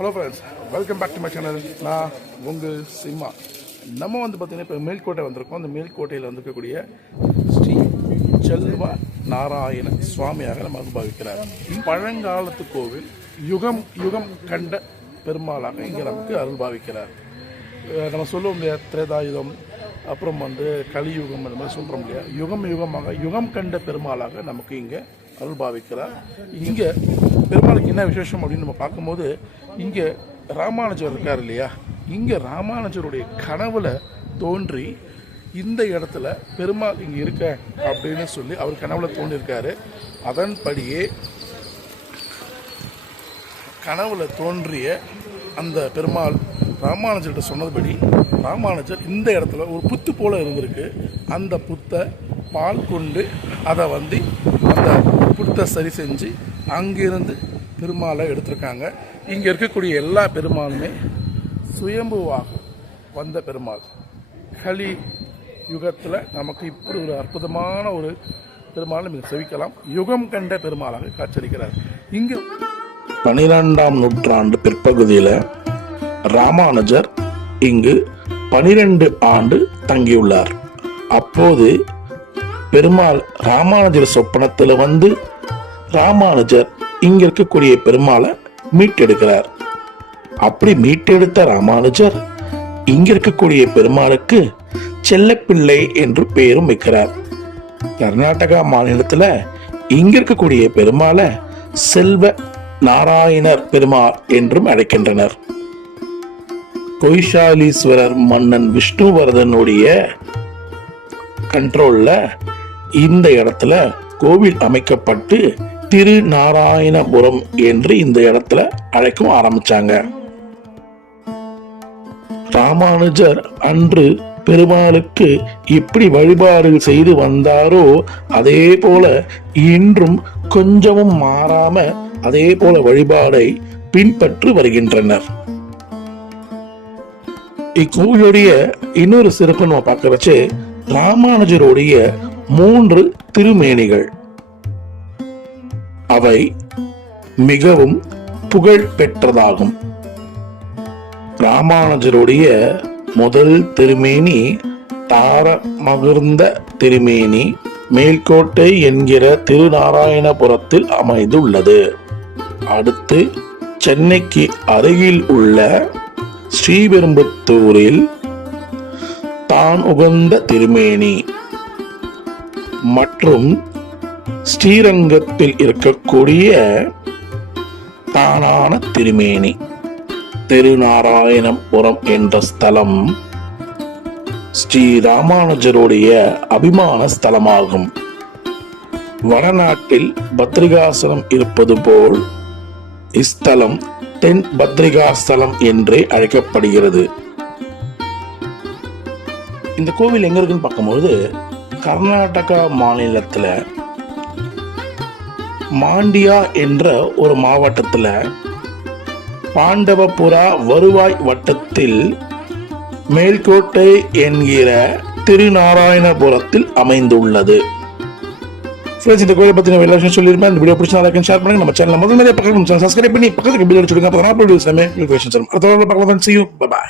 Hello friends, welcome back to my channel. நான் உங்கள் சிம்மா. நம்ம பார்த்தீங்கன்னா இப்போ மேல்கோட்டை வந்திருக்கோம். அந்த மேல்கோட்டையில் வந்திருக்கக்கூடிய ஸ்ரீ செல்வ நாராயண சுவாமியாக நம்ம அனுபவிக்கிறார். பழங்காலத்து கோவில், யுகம் யுகம் கண்ட பெருமாளாக இங்கே நமக்கு அருள்பாவிக்கிறார். நம்ம சொல்லுவோம் இல்லையா, திரேதாயுகம், அப்புறம் கலியுகம், அந்த மாதிரி சொல்கிறோம் இல்லையா. யுகம் யுகமாக யுகம் கண்ட பெருமாளாக நமக்கு இங்கே அருள்பாவிக்கிறார். இங்கே பெருமாளுக்கு என்ன விசேஷம் அப்படின்னு நம்ம பார்க்கும்போது, இங்கே ராமானுஜர் இருக்கார் இல்லையா, இங்கே ராமானுஜருடைய கனவுல தோன்றி இந்த இடத்துல பெருமாள் இங்கே இருக்க அப்படின்னு சொல்லி அவர் கனவுல தோன்றியிருக்காரு. அதன்படியே கனவுல தோன்றிய அந்த பெருமாள் ராமானுஜர்கிட்ட சொன்னதுபடி ராமானுஜர் இந்த இடத்துல ஒரு புத்து போல இருந்திருக்கு. அந்த புத்தை பால் கொண்டு அதை அந்த புத்தை சரி செஞ்சு அங்கிருந்து பெருமாளை எடுத்திருக்காங்க. இங்கே இருக்கக்கூடிய எல்லா பெருமாளுமே சுயம்புவாக வந்த பெருமாள். கலி யுகத்தில் நமக்கு இப்படி ஒரு அற்புதமான ஒரு பெருமாளை நீங்கள் செவிக்கலாம். யுகம் கண்ட பெருமாளாக காட்சியளிக்கிறார். இங்கே 12ஆம் நூற்றாண்டு பிற்பகுதியில் ராமானுஜர் இங்கு 12 ஆண்டு தங்கியுள்ளார். அப்போது பெருமாள் ராமானுஜர் சொப்பனத்தில் ராமானுஜர் இங்க இருக்கக்கூடிய பெருமாளை மீட்டெடுக்கிறார். அப்படி மீட்டெடுத்த ராமானுஜர் இங்க இருக்கக்கூடிய பெருமாளுக்கு செல்லப்பிள்ளை என்று பெயரும் வைக்கிறார். கர்நாடகா மாநிலத்துல இங்க இருக்கக்கூடிய பெருமாளை செல்வ நாராயணர் பெருமாள் என்றும் அழைக்கின்றனர். கொய்சாலீஸ்வரர் மன்னன் விஷ்ணுவர்தனுடைய கண்ட்ரோல்ல இந்த இடத்துல கோவில் அமைக்கப்பட்டு திருநாராயணபுரம் என்று இந்த இடத்துல அழைக்க ஆரம்பிச்சாங்க. ராமானுஜர் அன்று பெருமாளுக்கு எப்படி வழிபாடு செய்து வந்தாரோ அதே போல இன்றும் கொஞ்சமும் மாறாம அதே போல வழிபாடை பின்பற்றி வருகின்றனர். இக்கோவிலுடைய இன்னொரு சிறப்பு நம்ம பார்க்கறச்சு, ராமானுஜருடைய 3 திருமேனிகள். அவை மிகவும் புகழ் பெற்றதாகும். ராமானுஜருடைய முதல் திருமேனி தாரமகிர்ந்த திருமேனி மேல்கோட்டை என்கிற திருநாராயணபுரத்தில் அமைந்துள்ளது. அடுத்து சென்னைக்கு அருகில் உள்ள ஸ்ரீபெரும்புத்தூரில் தான் உகந்த திருமேனி மற்றும் ஸ்ரீரங்கத்தில் இருக்கக்கூடிய தானான திருமேனி. திருநாராயணபுரம் என்ற ஸ்தலம் ஸ்ரீ ராமானுஜருடைய அபிமான ஸ்தலமாகும். வடநாட்டில் பத்ரிகாசலம் இருப்பது போல் இஸ்தலம் தென் பத்ரிகாஸ்தலம் என்றே அழைக்கப்படுகிறது. இந்த கோவில் எங்க இருக்குன்னு பார்க்கும்போது, கர்நாடகா மாநிலத்துல மாண்டியா என்ற ஒரு மாவட்டத்துல பாண்டவபுரா வருவாய் வட்டத்தில் மேல்கோட்டை என்கிற திருநாராயணபுரத்தில் அமைந்துள்ளது. இந்த கோயிலை பத்தி எல்லா விஷயம் சொல்லியிருப்பேன். இந்த வீடியோ பிடிச்சா லைக் ஷேர் பண்ணுங்க. நம்ம சேனல் முதல் பக்கத்துல சப்ஸ்கிரைப் பண்ணி பக்கத்துக்கு பில் அடிச்சுடுங்க. அப்பதான் வீடியோஸ் எல்லாமே நோட்டிஃபிகேஷன்ஸ் வரும். அடுத்த பார்க்கலாம். See you. Bye bye.